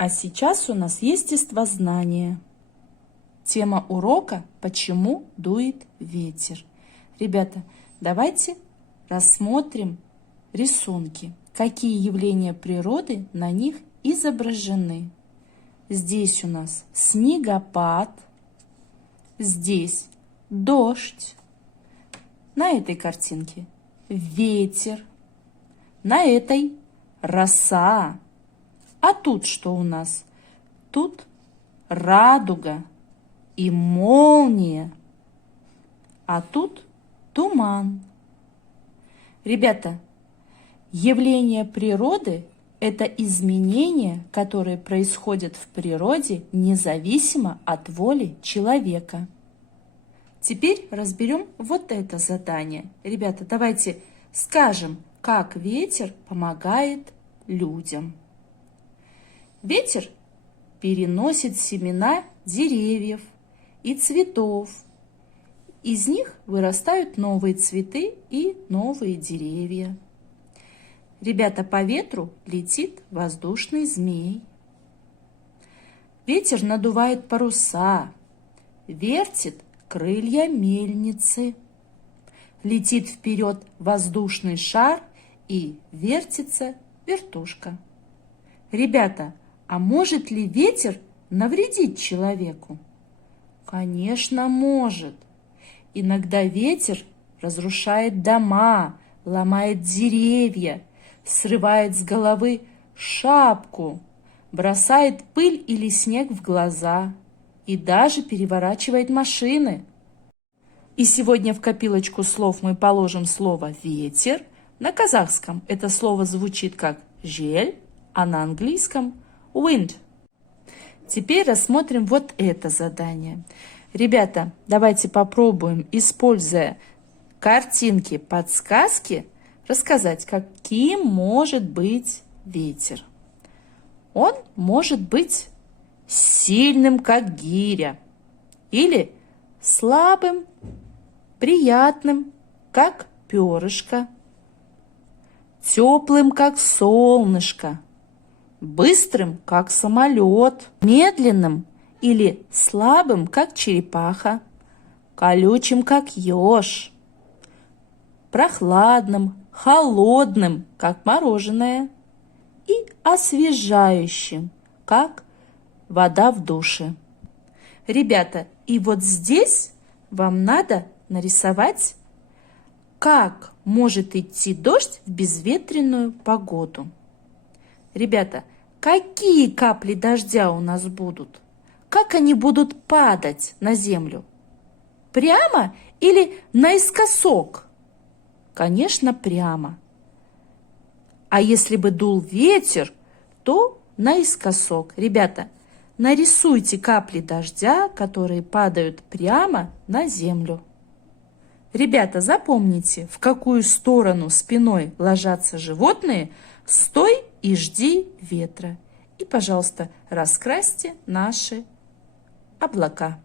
А сейчас у нас естествознание. Тема урока «Почему дует ветер?». Ребята, давайте рассмотрим рисунки. Какие явления природы на них изображены. Здесь у нас снегопад, здесь дождь, на этой картинке ветер, на этой роса. А тут что у нас? Тут радуга и молния, а тут туман. Ребята, явления природы – это изменения, которые происходят в природе независимо от воли человека. Теперь разберем вот это задание. Ребята, давайте скажем, как ветер помогает людям. Ветер переносит семена деревьев и цветов. Из них вырастают новые цветы и новые деревья. Ребята, по ветру летит воздушный змей. Ветер надувает паруса, вертит крылья мельницы. Летит вперед воздушный шар и вертится вертушка. Ребята, а может ли ветер навредить человеку? Конечно, может. Иногда ветер разрушает дома, ломает деревья, срывает с головы шапку, бросает пыль или снег в глаза и даже переворачивает машины. И сегодня в копилочку слов мы положим слово «ветер». На казахском это слово звучит как «жель», а на английском «wind». Теперь рассмотрим вот это задание. Ребята, давайте попробуем, используя картинки, подсказки, рассказать, каким может быть ветер. Он может быть сильным, как гиря, или слабым, приятным, как перышко, теплым, как солнышко, быстрым, как самолет, медленным или слабым, как черепаха, колючим, как еж, прохладным, холодным, как мороженое, и освежающим, как вода в душе. Ребята, и вот здесь вам надо нарисовать, как может идти дождь в безветренную погоду. Ребята, какие капли дождя у нас будут? Как они будут падать на землю? Прямо или наискосок? Конечно, прямо. А если бы дул ветер, то наискосок. Ребята, нарисуйте капли дождя, которые падают прямо на землю. Ребята, запомните, в какую сторону спиной ложатся животные, стой и жди ветра. И, пожалуйста, раскрасьте наши облака.